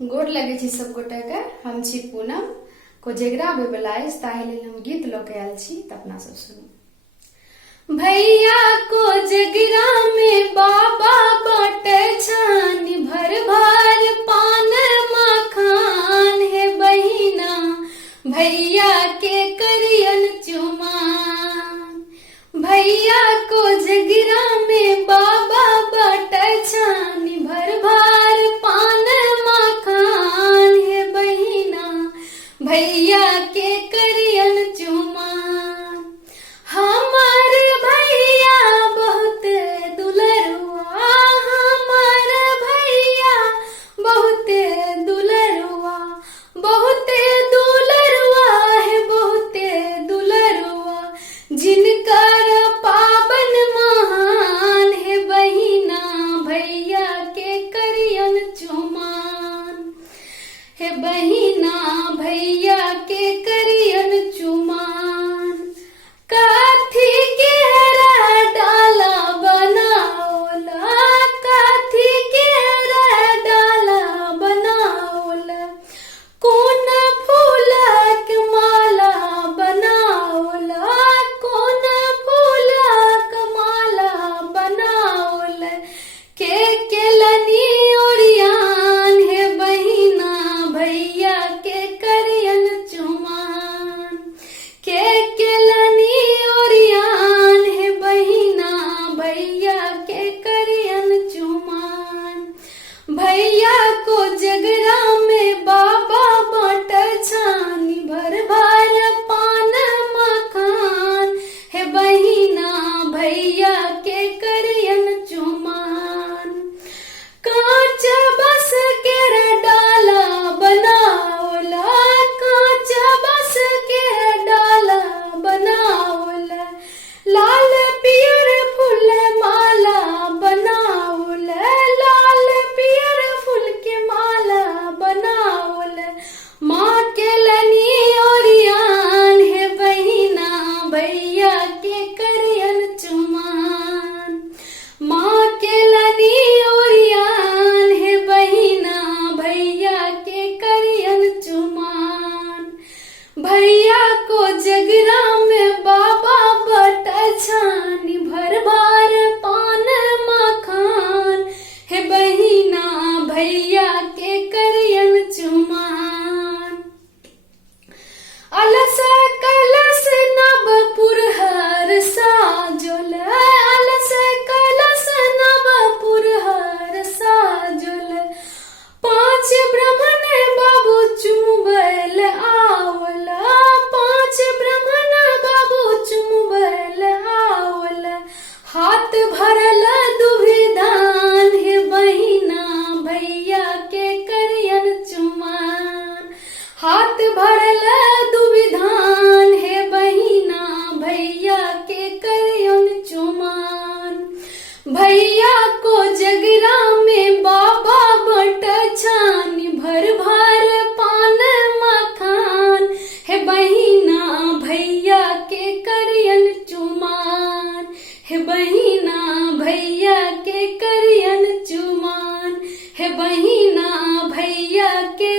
गोड़ लगे छी सब गोटा के। हम छी पूनम कोजेगरा बेबलाइज, ताहि लेल हम गीत लऽ के आयल छी, तऽ अपना सब सुनू। भैया कोजगरा में बाबा बाटे छानी भर भर पान मखान, हे बहिना भैया के करियन चुमान। भैया कोजगरा में बाबा बाटे छानी भर भर पान मखान, हे बहिना भैया के करियन चुमान। हमार भैया बहुत दुलरुआ, हमार भैया बहुत दुलरुआ, बहुत दुलरुआ है बहुत दुलरुआ, जिनकर पावन महान, है बहिना भैया के करियन चुमान, हे बहिना भैया के करियन चुमान। काथी के डाला बनाओला, काथी के डाला बनाओला, कौन फूलक माला बनाओला, कौन फूलक माला बनाओला, के केलनी ओरियान, हे बहिना भैया के करियन चुमान, के केलनी ओरियान, हे बहिना भैया के करियन चुमान। भैया कोजगरा में बाबा बाट छानी भर भर पान मखान, हे बहिना भैया के करियन चुमान। कांच बस के डाला बनाओला, कांच बस के डाला बनाओला, लाल पियर फूल माला बनाओला, लाल पियर फूल के माला बनाओला, माँ के लनी ओरियान, हे बहिना भैया के करियन चुमान। माँ के लनी ओरियान, हे बहिना भैया के करियन चुमान। भैया कोजगरा में बाबा बट छानी भर भर पान मखान, हे बहिना भैया के करियन चुमान। अलस कलश नव पुरहर साजोल, अलस कलश नव पुरहर साजोल, पांच ब्राह्मण बाबू चुमबैल आओला, पांच ब्राह्मण बाबू चुमबैल आओला, हाथ भरल दुभिधान, हे बहिना भैया के करियन चुमान। हाथ भरल दुभिधान, हे बहिना भैया के करियन चुमान। भैया कोजगरा में बाबा बट छानी भर भर पान मखान, हे बहिना भैया के करियन चुमान, हे बहिना भैया के करियन चुमान, हे बहिना भैया के